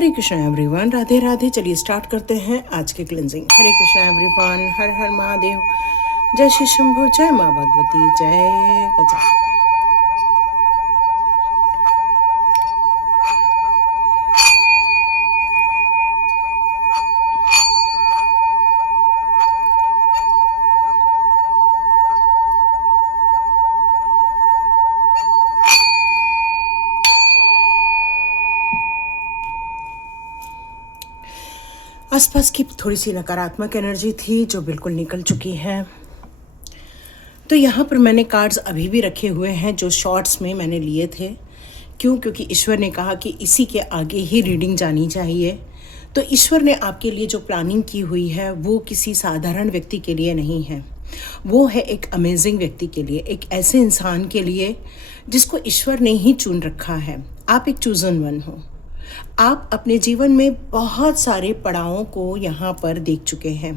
हरे Krishna everyone, Radhe Radhe. चलिए start करते हैं आज के क्लेंजिंग। हरे कृष्णा एवरीवन, हर हर महादेव। जय श्री शंभु, जय माँ भगवती, जय गजा। आसपास की थोड़ी सी नकारात्मक एनर्जी थी जो बिल्कुल निकल चुकी है। तो यहाँ पर मैंने कार्ड्स अभी भी रखे हुए हैं जो शॉर्ट्स में मैंने लिए थे। क्यों? क्योंकि ईश्वर ने कहा कि इसी के आगे ही रीडिंग जानी चाहिए। तो ईश्वर ने आपके लिए जो प्लानिंग की हुई है वो किसी साधारण व्यक्ति के लिए नहीं है, वो है एक अमेजिंग व्यक्ति के लिए, एक ऐसे इंसान के लिए जिसको ईश्वर ने ही चुन रखा है। आप एक चूजन वन हो। आप अपने जीवन में बहुत सारे पड़ावों को यहाँ पर देख चुके हैं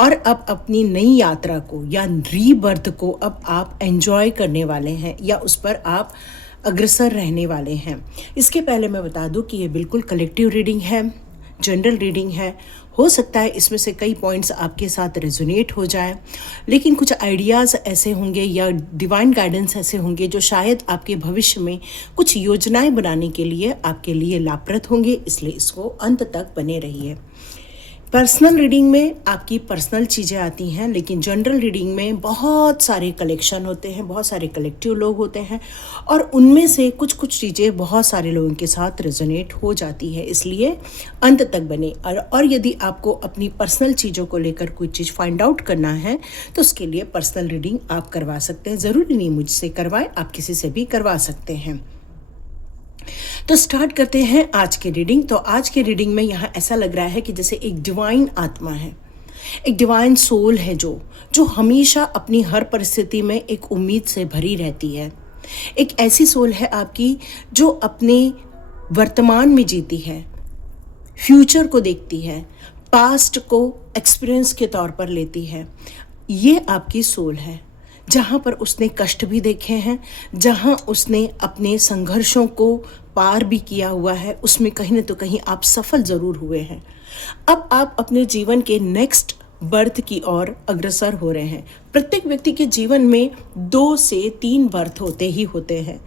और अब अपनी नई यात्रा को या रीबर्थ को अब आप एंजॉय करने वाले हैं या उस पर आप अग्रसर रहने वाले हैं। इसके पहले मैं बता दूं कि ये बिल्कुल कलेक्टिव रीडिंग है, जनरल रीडिंग है। हो सकता है इसमें से कई पॉइंट्स आपके साथ रेजोनेट हो जाए, लेकिन कुछ आइडियाज़ ऐसे होंगे या डिवाइन गाइडेंस ऐसे होंगे जो शायद आपके भविष्य में कुछ योजनाएं बनाने के लिए आपके लिए लाभप्रद होंगे। इसलिए इसको अंत तक बने रहिए। पर्सनल रीडिंग में आपकी पर्सनल चीज़ें आती हैं, लेकिन जनरल रीडिंग में बहुत सारे कलेक्शन होते हैं, बहुत सारे कलेक्टिव लोग होते हैं और उनमें से कुछ कुछ चीज़ें बहुत सारे लोगों के साथ रेजोनेट हो जाती है। इसलिए अंत तक बने। और यदि आपको अपनी पर्सनल चीज़ों को लेकर कोई चीज़ फाइंड आउट करना है तो उसके लिए पर्सनल रीडिंग आप करवा सकते हैं। ज़रूरी नहीं मुझसे करवाएं, आप किसी से भी करवा सकते हैं। तो स्टार्ट करते हैं आज के रीडिंग। तो आज के रीडिंग में यहाँ ऐसा लग रहा है कि जैसे एक डिवाइन आत्मा है, एक डिवाइन सोल है जो हमेशा अपनी हर परिस्थिति में एक उम्मीद से भरी रहती है। एक ऐसी सोल है आपकी जो अपने वर्तमान में जीती है, फ्यूचर को देखती है, पास्ट को एक्सपीरियंस के तौर पर लेती है। ये आपकी सोल है जहाँ पर उसने कष्ट भी देखे हैं, जहाँ उसने अपने संघर्षों को पार भी किया हुआ है, उसमें कहीं न तो कहीं आप सफल ज़रूर हुए हैं। अब आप अपने जीवन के नेक्स्ट बर्थ की ओर अग्रसर हो रहे हैं। प्रत्येक व्यक्ति के जीवन में 2 से 3 बर्थ होते ही होते हैं।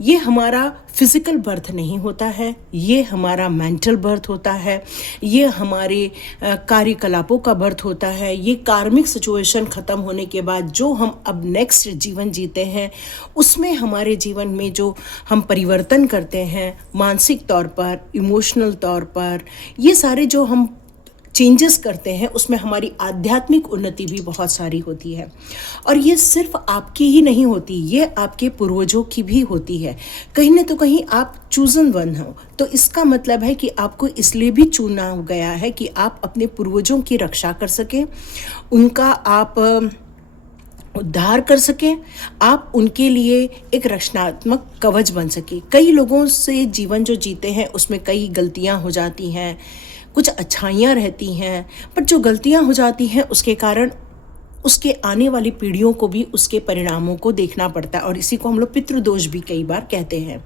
ये हमारा फिजिकल बर्थ नहीं होता है, ये हमारा मेंटल बर्थ होता है, ये हमारे कार्यकलापों का बर्थ होता है। ये कार्मिक सिचुएशन ख़त्म होने के बाद जो हम अब नेक्स्ट जीवन जीते हैं उसमें हमारे जीवन में जो हम परिवर्तन करते हैं मानसिक तौर पर, इमोशनल तौर पर, ये सारे जो हम चेंजेस करते हैं उसमें हमारी आध्यात्मिक उन्नति भी बहुत सारी होती है। और ये सिर्फ आपकी ही नहीं होती, ये आपके पूर्वजों की भी होती है। कहीं न तो कहीं आप चूजन वन हो, तो इसका मतलब है कि आपको इसलिए भी चुना गया है कि आप अपने पूर्वजों की रक्षा कर सकें, उनका आप उद्धार कर सकें, आप उनके लिए एक रक्षणात्मक कवच बन सके। कई लोगों से जीवन जो जीते हैं उसमें कई गलतियां हो जाती हैं, कुछ अच्छाइयाँ रहती हैं, पर जो गलतियाँ हो जाती हैं उसके कारण उसके आने वाली पीढ़ियों को भी उसके परिणामों को देखना पड़ता है और इसी को हम लोग पितृदोष भी कई बार कहते हैं।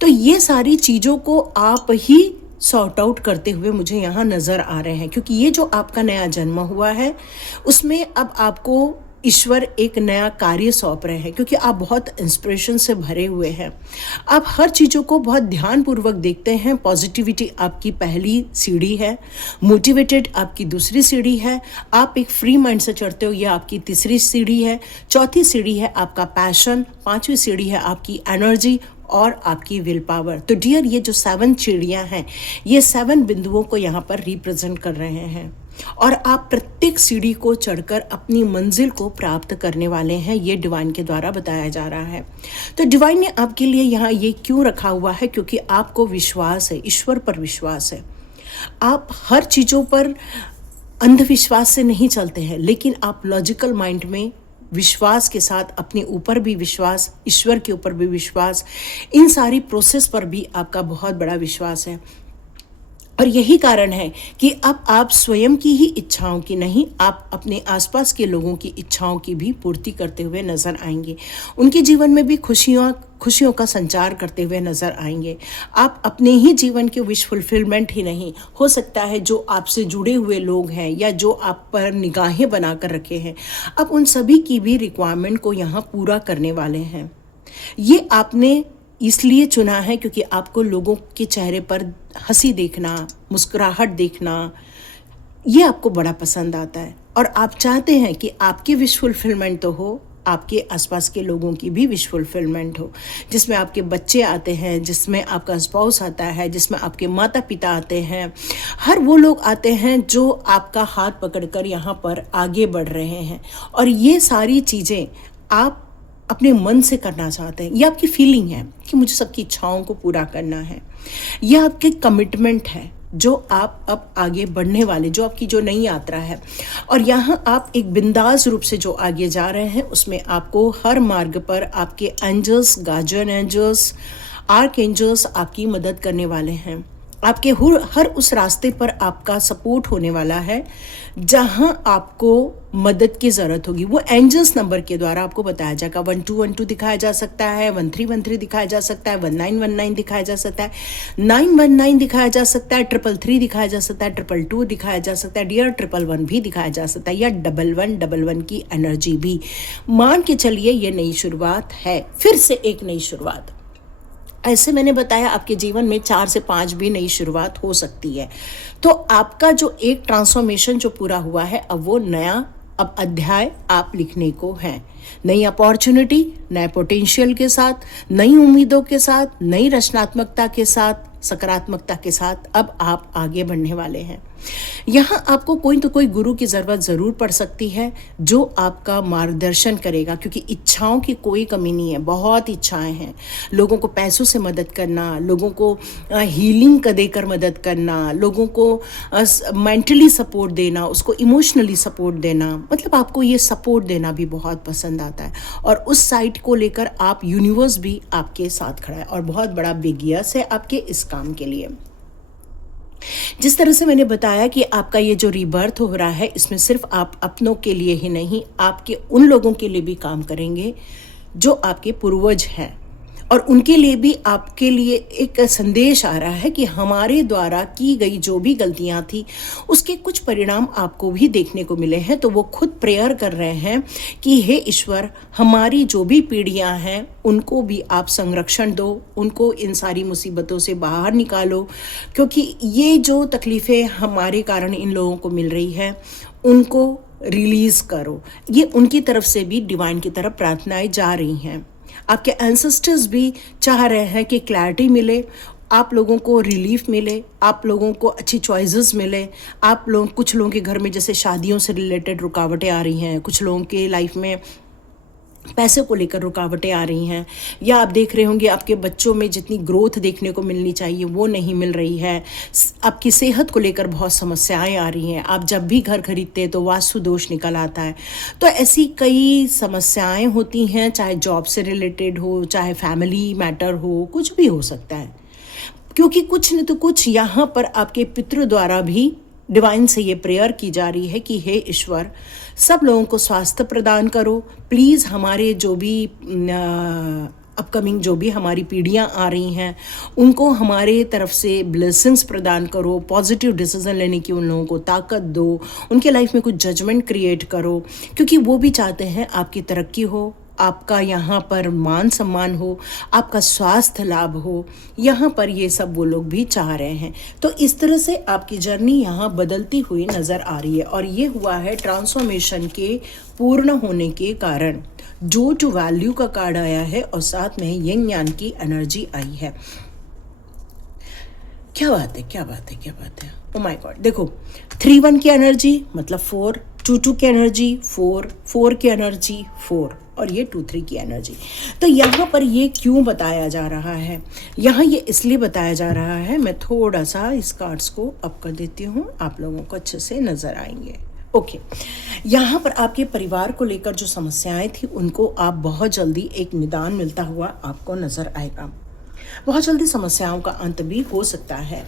तो ये सारी चीज़ों को आप ही सॉर्ट आउट करते हुए मुझे यहाँ नज़र आ रहे हैं, क्योंकि ये जो आपका नया जन्म हुआ है उसमें अब आपको ईश्वर एक नया कार्य सौंप रहे हैं, क्योंकि आप बहुत इंस्पिरेशन से भरे हुए हैं। आप हर चीज़ों को बहुत ध्यानपूर्वक देखते हैं। पॉजिटिविटी आपकी पहली सीढ़ी है, मोटिवेटेड आपकी दूसरी सीढ़ी है, आप एक फ्री माइंड से चढ़ते हो, ये आपकी तीसरी सीढ़ी है, चौथी सीढ़ी है आपका पैशन, 5वीं सीढ़ी है आपकी एनर्जी और आपकी विल पावर। तो डियर, ये जो 7 सीढ़ियाँ हैं ये 7 बिंदुओं को यहाँ पर रिप्रेजेंट कर रहे हैं और आप प्रत्येक सीढ़ी को चढ़कर अपनी मंजिल को प्राप्त करने वाले हैं। ये डिवाइन के द्वारा बताया जा रहा है। तो डिवाइन ने आपके लिए यहाँ ये क्यों रखा हुआ है? क्योंकि आपको विश्वास है, ईश्वर पर विश्वास है। आप हर चीज़ों पर अंधविश्वास से नहीं चलते हैं, लेकिन आप लॉजिकल माइंड में विश्वास के साथ अपने ऊपर भी विश्वास, ईश्वर के ऊपर भी विश्वास, इन सारी प्रोसेस पर भी आपका बहुत बड़ा विश्वास है। और यही कारण है कि अब आप स्वयं की ही इच्छाओं की नहीं, आप अपने आसपास के लोगों की इच्छाओं की भी पूर्ति करते हुए नजर आएंगे। उनके जीवन में भी खुशियों का संचार करते हुए नजर आएंगे। आप अपने ही जीवन के विश फुलफिलमेंट ही नहीं, हो सकता है जो आपसे जुड़े हुए लोग हैं या जो आप पर निगाहें बना कर रखे हैं, अब उन सभी की भी रिक्वायरमेंट को यहाँ पूरा करने वाले हैं। ये आपने इसलिए चुना है क्योंकि आपको लोगों के चेहरे पर हंसी देखना, मुस्कुराहट देखना, ये आपको बड़ा पसंद आता है। और आप चाहते हैं कि आपकी विश फुलफिलमेंट तो हो, आपके आसपास के लोगों की भी विश फुलफिलमेंट हो, जिसमें आपके बच्चे आते हैं, जिसमें आपका स्पाउस आता है, जिसमें आपके माता पिता आते हैं। हर वो लोग आते हैं जो आपका हाथ पकड़कर यहाँ पर आगे बढ़ रहे हैं। और ये सारी चीज़ें आप अपने मन से करना चाहते हैं। ये आपकी फीलिंग है कि मुझे सबकी इच्छाओं को पूरा करना है। यह आपके कमिटमेंट है जो आप अब आगे बढ़ने वाले, जो आपकी जो नई यात्रा है। और यहाँ आप एक बिंदास रूप से जो आगे जा रहे हैं, उसमें आपको हर मार्ग पर आपके angels, guardian angels, archangels आपकी मदद करने वाले हैं। आपके हर उस रास्ते पर आपका सपोर्ट होने वाला है जहां आपको मदद की ज़रूरत होगी। वो एंजल्स नंबर के द्वारा आपको बताया जाएगा। 1212 दिखाया जा सकता है, 1313 दिखाया जा सकता है, 1919 दिखाया जा सकता है, 919 दिखाया जा सकता है, 333 दिखाया जा सकता है, 222 दिखाया जा सकता है, डियर 111 भी दिखाया जा सकता है, या 1111 की एनर्जी भी। मान के चलिए ये नई शुरुआत है, फिर से एक नई शुरुआत। ऐसे मैंने बताया आपके जीवन में 4 से 5 भी नई शुरुआत हो सकती है। तो आपका जो एक ट्रांसफॉर्मेशन जो पूरा हुआ है, अब वो नया अब अध्याय आप लिखने को है। नई अपॉर्चुनिटी, नए पोटेंशियल के साथ, नई उम्मीदों के साथ, नई रचनात्मकता के साथ, सकारात्मकता के साथ अब आप आगे बढ़ने वाले हैं। यहाँ आपको कोई तो कोई गुरु की ज़रूरत ज़रूर पड़ सकती है जो आपका मार्गदर्शन करेगा, क्योंकि इच्छाओं की कोई कमी नहीं है, बहुत इच्छाएं हैं। लोगों को पैसों से मदद करना, लोगों को हीलिंग का देकर मदद करना, लोगों को मेंटली सपोर्ट देना, उसको इमोशनली सपोर्ट देना, मतलब आपको ये सपोर्ट देना भी बहुत पसंद आता है। और उस साइट को लेकर आप यूनिवर्स भी आपके साथ खड़ा है और बहुत बड़ा बिग यस है आपके इस काम के लिए। जिस तरह से मैंने बताया कि आपका ये जो रीबर्थ हो रहा है, इसमें सिर्फ आप अपनों के लिए ही नहीं, आपके उन लोगों के लिए भी काम करेंगे जो आपके पूर्वज हैं। और उनके लिए भी आपके लिए एक संदेश आ रहा है कि हमारे द्वारा की गई जो भी गलतियां थी उसके कुछ परिणाम आपको भी देखने को मिले हैं। तो वो खुद प्रेयर कर रहे हैं कि हे ईश्वर, हमारी जो भी पीढ़ियां हैं उनको भी आप संरक्षण दो, उनको इन सारी मुसीबतों से बाहर निकालो, क्योंकि ये जो तकलीफ़ें हमारे कारण इन लोगों को मिल रही है उनको रिलीज़ करो। ये उनकी तरफ से भी डिवाइन की तरफ प्रार्थनाएं जा रही हैं। आपके एंसेस्टर्स भी चाह रहे हैं कि क्लैरिटी मिले, आप लोगों को रिलीफ मिले, आप लोगों को अच्छी चॉइसेस मिले। कुछ लोगों के घर में जैसे शादियों से रिलेटेड रुकावटें आ रही हैं, कुछ लोगों के लाइफ में पैसे को लेकर रुकावटें आ रही हैं, या आप देख रहे होंगे आपके बच्चों में जितनी ग्रोथ देखने को मिलनी चाहिए वो नहीं मिल रही है। आपकी सेहत को लेकर बहुत समस्याएं आ रही हैं। आप जब भी घर खरीदते हैं तो वास्तु दोष निकल आता है। तो ऐसी कई समस्याएं होती हैं, चाहे जॉब से रिलेटेड हो, चाहे फैमिली मैटर हो, कुछ भी हो सकता है। क्योंकि कुछ न तो कुछ यहाँ पर आपके पितृ द्वारा भी डिवाइन से ये प्रेयर की जा रही है कि हे ईश्वर, सब लोगों को स्वास्थ्य प्रदान करो। प्लीज़ हमारे जो भी अपकमिंग जो भी हमारी पीढ़ियां आ रही हैं उनको हमारे तरफ से ब्लेसिंग्स प्रदान करो, पॉजिटिव डिसीजन लेने की उन लोगों को ताकत दो, उनके लाइफ में कुछ जजमेंट क्रिएट करो, क्योंकि वो भी चाहते हैं आपकी तरक्की हो, आपका यहाँ पर मान सम्मान हो, आपका स्वास्थ्य लाभ हो। यहाँ पर ये सब वो लोग भी चाह रहे हैं। तो इस तरह से आपकी जर्नी यहाँ बदलती हुई नज़र आ रही है। और ये हुआ है ट्रांसफॉर्मेशन के पूर्ण होने के कारण। जो टू वैल्यू का कार्ड आया है और साथ में यंग यान की एनर्जी आई है। क्या बात है, क्या बात है, क्या बात है। ओ माय गॉड, देखो 3-1 की एनर्जी मतलब 4, 2-2 की एनर्जी 4, 4 की एनर्जी 4 और ये 2-3 की एनर्जी। तो यहाँ पर ये क्यों बताया जा रहा है? यहाँ ये इसलिए बताया जा रहा है, मैं थोड़ा सा इस कार्ड्स को अप कर देती हूँ, आप लोगों को अच्छे से नज़र आएंगे। ओके, यहाँ पर आपके परिवार को लेकर जो समस्याएं थी उनको आप बहुत जल्दी एक निदान मिलता हुआ आपको नज़र आएगा। बहुत जल्दी समस्याओं का अंत भी हो सकता है।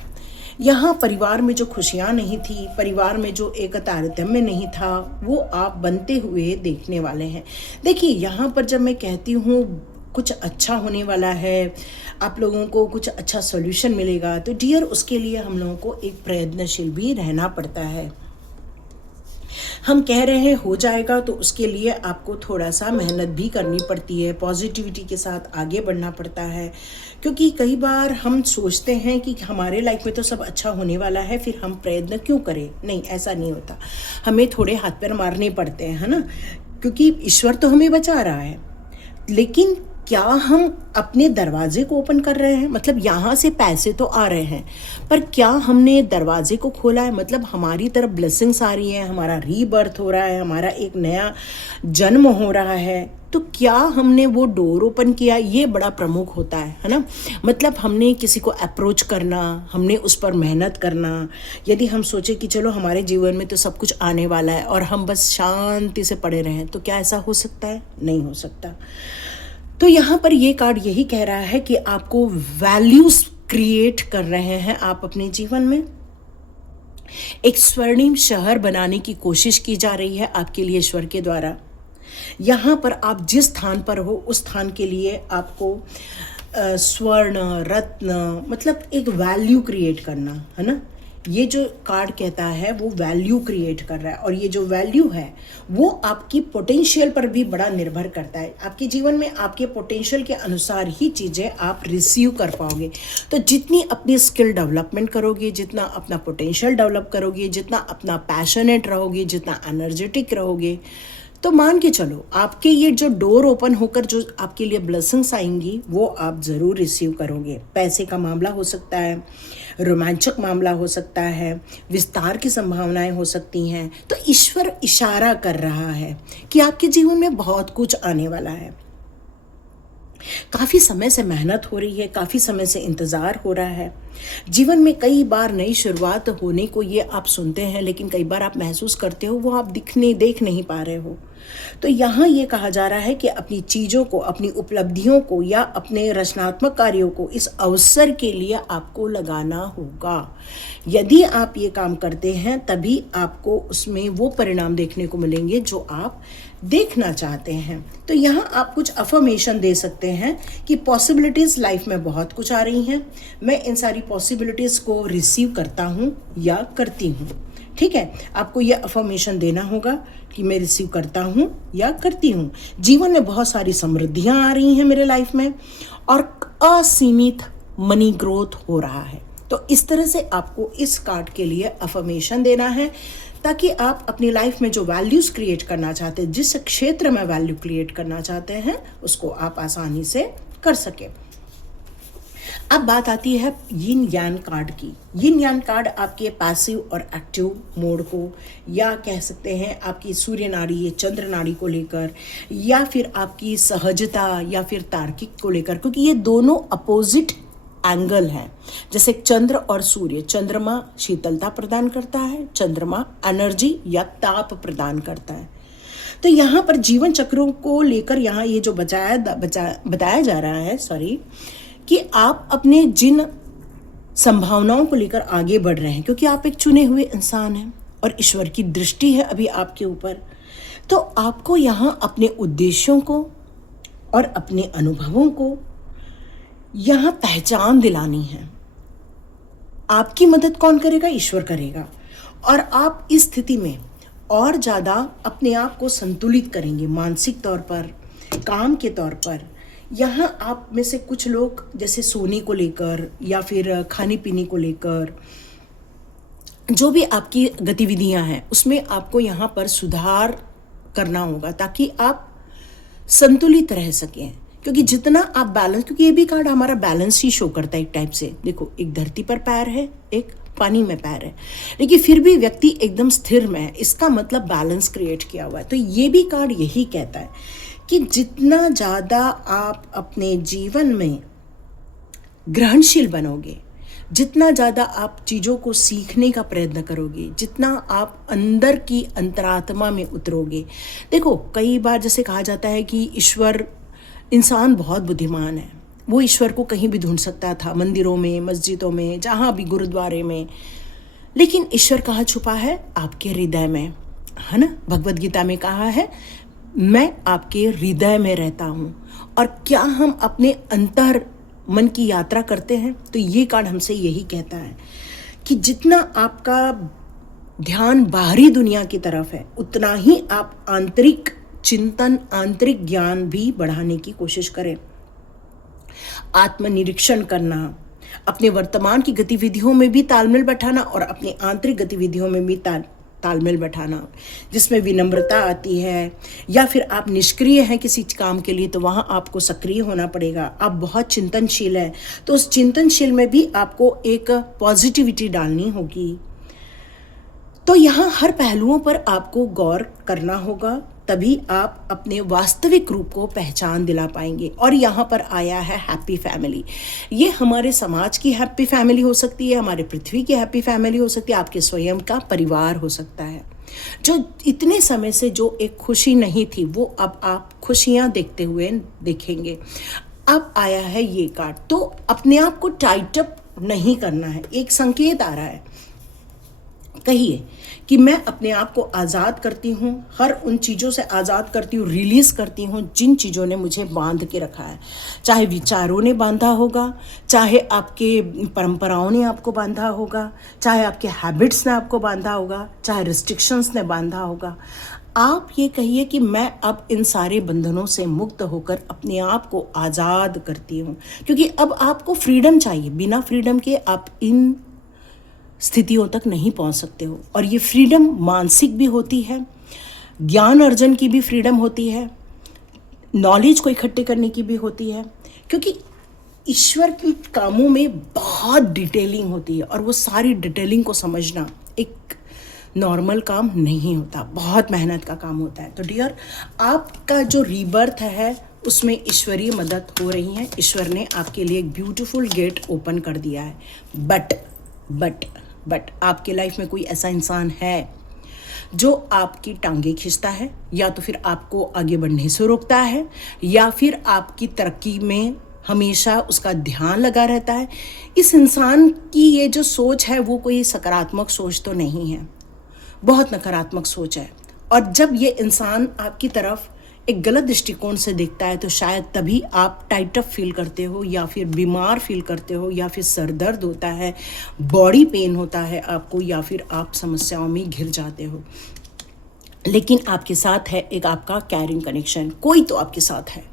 यहाँ परिवार में जो खुशियाँ नहीं थी, परिवार में जो एक तारतम्य नहीं था, वो आप बनते हुए देखने वाले हैं। देखिए यहाँ पर जब मैं कहती हूँ कुछ अच्छा होने वाला है, आप लोगों को कुछ अच्छा सॉल्यूशन मिलेगा, तो डियर उसके लिए हम लोगों को एक प्रयत्नशील भी रहना पड़ता है। हम कह रहे हैं हो जाएगा, तो उसके लिए आपको थोड़ा सा मेहनत भी करनी पड़ती है, पॉजिटिविटी के साथ आगे बढ़ना पड़ता है। क्योंकि कई बार हम सोचते हैं कि हमारे लाइफ में तो सब अच्छा होने वाला है, फिर हम प्रयत्न क्यों करें। नहीं, ऐसा नहीं होता, हमें थोड़े हाथ पैर मारने पड़ते हैं, है ना, क्योंकि ईश्वर तो हमें बचा रहा है। लेकिन क्या हम अपने दरवाजे को ओपन कर रहे हैं? मतलब यहाँ से पैसे तो आ रहे हैं, पर क्या हमने दरवाजे को खोला है? मतलब हमारी तरफ ब्लेसिंग्स आ रही हैं, हमारा रीबर्थ हो रहा है, हमारा एक नया जन्म हो रहा है, तो क्या हमने वो डोर ओपन किया? ये बड़ा प्रमुख होता है ना। मतलब हमने किसी को अप्रोच करना, हमने उस पर मेहनत करना। यदि हम सोचे कि चलो हमारे जीवन में तो सब कुछ आने वाला है और हम बस शांति से पड़े रहें, तो क्या ऐसा हो सकता है? नहीं हो सकता। तो यहाँ पर ये कार्ड यही कह रहा है कि आपको वैल्यूज क्रिएट कर रहे हैं आप अपने जीवन में। एक स्वर्णिम शहर बनाने की कोशिश की जा रही है आपके लिए ईश्वर के द्वारा। यहाँ पर आप जिस स्थान पर हो उस स्थान के लिए आपको स्वर्ण रत्न, मतलब एक वैल्यू क्रिएट करना है ना। ये जो कार्ड कहता है वो वैल्यू क्रिएट कर रहा है, और ये जो वैल्यू है वो आपकी पोटेंशियल पर भी बड़ा निर्भर करता है। आपके जीवन में आपके पोटेंशियल के अनुसार ही चीज़ें आप रिसीव कर पाओगे। तो जितनी अपनी स्किल डेवलपमेंट करोगे, जितना अपना पोटेंशियल डेवलप करोगे, जितना अपना पैशनेट रहोगे, जितना एनर्जेटिक रहोगे, तो मान के चलो आपके ये जो डोर ओपन होकर जो आपके लिए ब्लेसिंग्स आएंगी वो आप ज़रूर रिसीव करोगे। पैसे का मामला हो सकता है, रोमांचक मामला हो सकता है, विस्तार की संभावनाएं हो सकती हैं। तो ईश्वर इशारा कर रहा है कि आपके जीवन में बहुत कुछ आने वाला है। काफ़ी समय से मेहनत हो रही है, काफ़ी समय से इंतज़ार हो रहा है। जीवन में कई बार नई शुरुआत होने को ये आप सुनते हैं, लेकिन कई बार आप महसूस करते हो वो आप देख नहीं पा रहे हो। तो यहाँ ये कहा जा रहा है कि अपनी चीज़ों को, अपनी उपलब्धियों को या अपने रचनात्मक कार्यों को इस अवसर के लिए आपको लगाना होगा। यदि आप ये काम करते हैं तभी आपको उसमें वो परिणाम देखने को मिलेंगे जो आप देखना चाहते हैं। तो यहाँ आप कुछ अफर्मेशन दे सकते हैं कि पॉसिबिलिटीज़ लाइफ में बहुत कुछ आ रही हैं, मैं इन सारी पॉसिबिलिटीज़ को रिसीव करता हूँ या करती हूँ। ठीक है, आपको यह अफर्मेशन देना होगा कि मैं रिसीव करता हूँ या करती हूँ। जीवन में बहुत सारी समृद्धियाँ आ रही हैं मेरे लाइफ में, और असीमित मनी ग्रोथ हो रहा है। तो इस तरह से आपको इस कार्ड के लिए अफर्मेशन देना है, ताकि आप अपनी लाइफ में जो वैल्यूज़ क्रिएट करना चाहते हैं, जिस क्षेत्र में वैल्यू क्रिएट करना चाहते हैं, उसको आप आसानी से कर सकें। अब बात आती है यिन यान कार्ड की। यिन यान कार्ड आपके पैसिव और एक्टिव मोड को, या कह सकते हैं आपकी सूर्य नाड़ी, चंद्र नाड़ी को लेकर, या फिर आपकी सहजता या फिर तार्किक को लेकर, क्योंकि ये दोनों अपोजिट एंगल है। जैसे चंद्र और सूर्य, चंद्रमा शीतलता प्रदान करता है, चंद्रमा एनर्जी या ताप प्रदान करता है। तो यहाँ पर जीवन चक्रों को लेकर यहाँ ये जो बताया जा रहा है कि आप अपने जिन संभावनाओं को लेकर आगे बढ़ रहे हैं, क्योंकि आप एक चुने हुए इंसान हैं और ईश्वर की दृष्टि है अभी आपके ऊपर। तो आपको यहाँ अपने उद्देश्यों को और अपने अनुभवों को यहाँ पहचान दिलानी है। आपकी मदद कौन करेगा? ईश्वर करेगा। और आप इस स्थिति में और ज़्यादा अपने आप को संतुलित करेंगे, मानसिक तौर पर, काम के तौर पर। यहाँ आप में से कुछ लोग जैसे सोने को लेकर या फिर खाने पीने को लेकर, जो भी आपकी गतिविधियाँ हैं उसमें आपको यहाँ पर सुधार करना होगा, ताकि आप संतुलित रह सकें। क्योंकि जितना आप बैलेंस, क्योंकि ये भी कार्ड हमारा बैलेंस ही शो करता है एक टाइप से। देखो, एक धरती पर पैर है, एक पानी में पैर है, लेकिन फिर भी व्यक्ति एकदम स्थिर में है। इसका मतलब बैलेंस क्रिएट किया हुआ है। तो ये भी कार्ड यही कहता है कि जितना ज़्यादा आप अपने जीवन में ग्रहणशील बनोगे, जितना ज़्यादा आप चीज़ों को सीखने का प्रयत्न करोगे, जितना आप अंदर की अंतरात्मा में उतरोगे। देखो, कई बार जैसे कहा जाता है कि ईश्वर, इंसान बहुत बुद्धिमान है, वो ईश्वर को कहीं भी ढूंढ सकता था, मंदिरों में, मस्जिदों में, जहाँ भी, गुरुद्वारे में। लेकिन ईश्वर कहाँ छुपा है? आपके हृदय में, है ना। भगवद गीता में कहा है, मैं आपके हृदय में रहता हूँ। और क्या हम अपने अंतर मन की यात्रा करते हैं? तो ये कार्ड हमसे यही कहता है कि जितना आपका ध्यान बाहरी दुनिया की तरफ है, उतना ही आप आंतरिक चिंतन, आंतरिक ज्ञान भी बढ़ाने की कोशिश करें। आत्मनिरीक्षण करना, अपने वर्तमान की गतिविधियों में भी तालमेल बैठाना और अपनी आंतरिक गतिविधियों में भी तालमेल बैठाना, जिसमें विनम्रता आती है। या फिर आप निष्क्रिय हैं किसी काम के लिए, तो वहाँ आपको सक्रिय होना पड़ेगा। आप बहुत चिंतनशील हैं, तो उस चिंतनशील में भी आपको एक पॉजिटिविटी डालनी होगी। तो यहाँ हर पहलुओं पर आपको गौर करना होगा, तभी आप अपने वास्तविक रूप को पहचान दिला पाएंगे। और यहाँ पर आया है हैप्पी फैमिली। ये हमारे समाज की हैप्पी फैमिली हो सकती है, हमारे पृथ्वी की हैप्पी फैमिली हो सकती है, आपके स्वयं का परिवार हो सकता है। जो इतने समय से जो एक खुशी नहीं थी, वो अब आप खुशियाँ देखते हुए देखेंगे। अब आया है ये कार्ड। तो अपने आप को टाइट अप नहीं करना है। एक संकेत आ रहा है, कहिए कि मैं अपने आप को आज़ाद करती हूँ, हर उन चीज़ों से आज़ाद करती हूँ, रिलीज़ करती हूँ जिन चीज़ों ने मुझे बांध के रखा है। चाहे विचारों ने बांधा होगा, चाहे आपके परंपराओं ने आपको बांधा होगा, चाहे आपके हैबिट्स ने आपको बांधा होगा, चाहे रिस्ट्रिक्शंस ने बांधा होगा। आप ये कहिए कि मैं अब इन सारे बंधनों से मुक्त होकर अपने आप को आज़ाद करती हूँ, क्योंकि अब आपको फ्रीडम चाहिए। बिना फ्रीडम के आप इन स्थितियों तक नहीं पहुंच सकते हो। और ये फ्रीडम मानसिक भी होती है, ज्ञान अर्जन की भी फ्रीडम होती है, नॉलेज को इकट्ठे करने की भी होती है, क्योंकि ईश्वर के कामों में बहुत डिटेलिंग होती है। और वो सारी डिटेलिंग को समझना एक नॉर्मल काम नहीं होता, बहुत मेहनत का काम होता है। तो डियर, आपका जो रीबर्थ है उसमें ईश्वरीय मदद हो रही है। ईश्वर ने आपके लिए एक ब्यूटीफुल गेट ओपन कर दिया है। बट आपके लाइफ में कोई ऐसा इंसान है जो आपकी टांगे खींचता है, या तो फिर आपको आगे बढ़ने से रोकता है, या फिर आपकी तरक्की में हमेशा उसका ध्यान लगा रहता है। इस इंसान की ये जो सोच है वो कोई सकारात्मक सोच तो नहीं है, बहुत नकारात्मक सोच है। और जब ये इंसान आपकी तरफ एक गलत दृष्टिकोण से देखता है, तो शायद तभी आप टाइट अप फील करते हो, या फिर बीमार फील करते हो, या फिर सर दर्द होता है, बॉडी पेन होता है आपको, या फिर आप समस्याओं में घिर जाते हो। लेकिन आपके साथ है एक आपका कैरिंग कनेक्शन। कोई तो आपके साथ है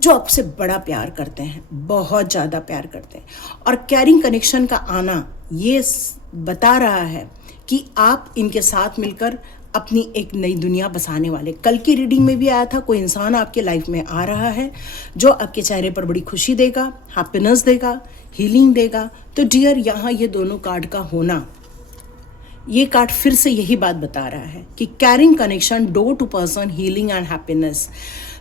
जो आपसे बड़ा प्यार करते हैं, बहुत ज़्यादा प्यार करते हैं। और कैरिंग कनेक्शन का आना ये बता रहा है कि आप इनके साथ मिलकर अपनी एक नई दुनिया बसाने वाले। कल की रीडिंग में भी आया था, कोई इंसान आपके लाइफ में आ रहा है जो आपके चेहरे पर बड़ी खुशी देगा, हैप्पीनेस देगा, हीलिंग देगा। तो डियर, यहाँ ये दोनों कार्ड का होना, ये कार्ड फिर से यही बात बता रहा है कि caring connection, door to person, healing and happiness.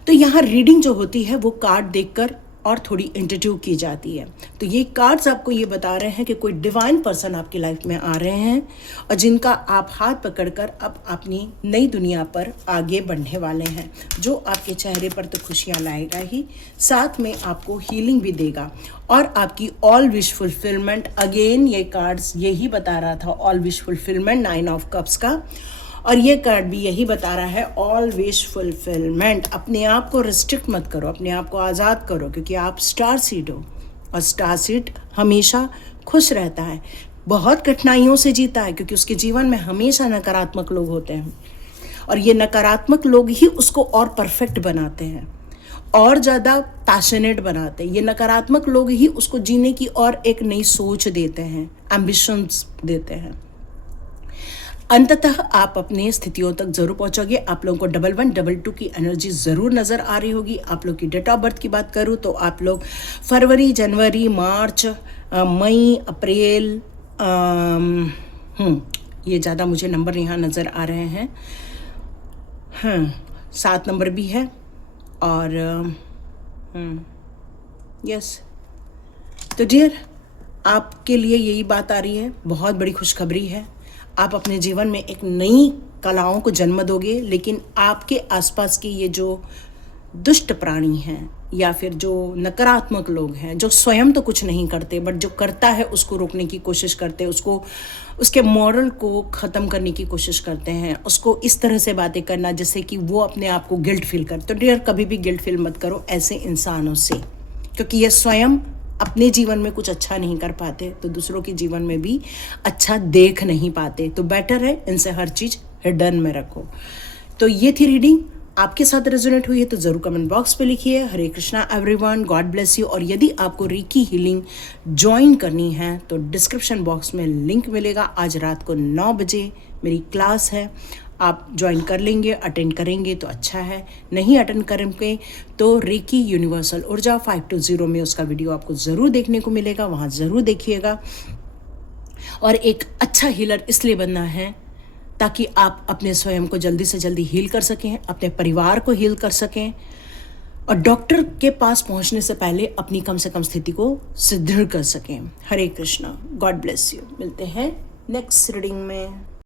तो यहाँ रीडिंग जो होती है वो कार्ड देखकर और थोड़ी इंट्रोड्यूस की जाती है। तो ये कार्ड्स आपको ये बता रहे हैं कि कोई डिवाइन पर्सन आपकी लाइफ में आ रहे हैं, और जिनका आप हाथ पकड़कर अब अपनी नई दुनिया पर आगे बढ़ने वाले हैं, जो आपके चेहरे पर तो खुशियाँ लाएगा ही, साथ में आपको हीलिंग भी देगा और आपकी ऑल विश फुलफिलमेंट। अगेन ये कार्ड्स यही बता रहा था, all wish fulfilment, 9 of cups का। और ये कार्ड भी यही बता रहा है, ऑल विश फुलफिलमेंट। अपने आप को रिस्ट्रिक्ट मत करो, अपने आप को आज़ाद करो, क्योंकि आप स्टार सीड हो, और स्टार सीड हमेशा खुश रहता है, बहुत कठिनाइयों से जीता है, क्योंकि उसके जीवन में हमेशा नकारात्मक लोग होते हैं, और ये नकारात्मक लोग ही उसको और परफेक्ट बनाते हैं, और ज़्यादा पैशनेट बनाते हैं। ये नकारात्मक लोग ही उसको जीने की और एक नई सोच देते हैं, एम्बिशंस देते हैं। अंततः आप अपने स्थितियों तक जरूर पहुंचोगे। आप लोगों को 1112 की एनर्जी ज़रूर नज़र आ रही होगी। आप लोग की डेट ऑफ बर्थ की बात करूँ तो आप लोग फरवरी, जनवरी, मार्च, मई, अप्रैल, ये ज़्यादा मुझे नंबर यहाँ नज़र आ रहे हैं। 7 नंबर भी है, और यस। तो डियर, आपके लिए यही बात आ रही है, बहुत बड़ी खुशखबरी है। आप अपने जीवन में एक नई कलाओं को जन्म दोगे, लेकिन आपके आसपास की ये जो दुष्ट प्राणी हैं या फिर जो नकारात्मक लोग हैं, जो स्वयं तो कुछ नहीं करते बट जो करता है उसको रोकने की कोशिश करते हैं, उसको उसके मॉरल को ख़त्म करने की कोशिश करते हैं, उसको इस तरह से बातें करना जिससे कि वो अपने आप को गिल्ट फील करे। तो डियर, कभी भी गिल्ट फील मत करो ऐसे इंसानों से, क्योंकि ये स्वयं अपने जीवन में कुछ अच्छा नहीं कर पाते तो दूसरों के जीवन में भी अच्छा देख नहीं पाते। तो बेटर है इनसे हर चीज़ हिडन में रखो। तो ये थी रीडिंग। आपके साथ रेजोनेट हुई है तो ज़रूर कमेंट बॉक्स पे लिखिए। Hare Krishna everyone, God bless you. और यदि आपको रीकी हीलिंग ज्वाइन करनी है तो डिस्क्रिप्शन बॉक्स में लिंक मिलेगा। आज रात को 9 बजे मेरी क्लास है, आप ज्वाइन कर लेंगे, अटेंड करेंगे तो अच्छा है, नहीं अटेंड करेंगे तो रीकी यूनिवर्सल ऊर्जा 520 में उसका वीडियो आपको ज़रूर देखने को मिलेगा, वहाँ ज़रूर देखिएगा। और एक अच्छा हीलर इसलिए बनना है ताकि आप अपने स्वयं को जल्दी से जल्दी हील कर सकें, अपने परिवार को हील कर सकें और डॉक्टर के पास पहुंचने से पहले अपनी कम से कम स्थिति को सुदृढ़ कर सकें। हरे कृष्णा, गॉड ब्लेस यू। मिलते हैं नेक्स्ट रीडिंग में।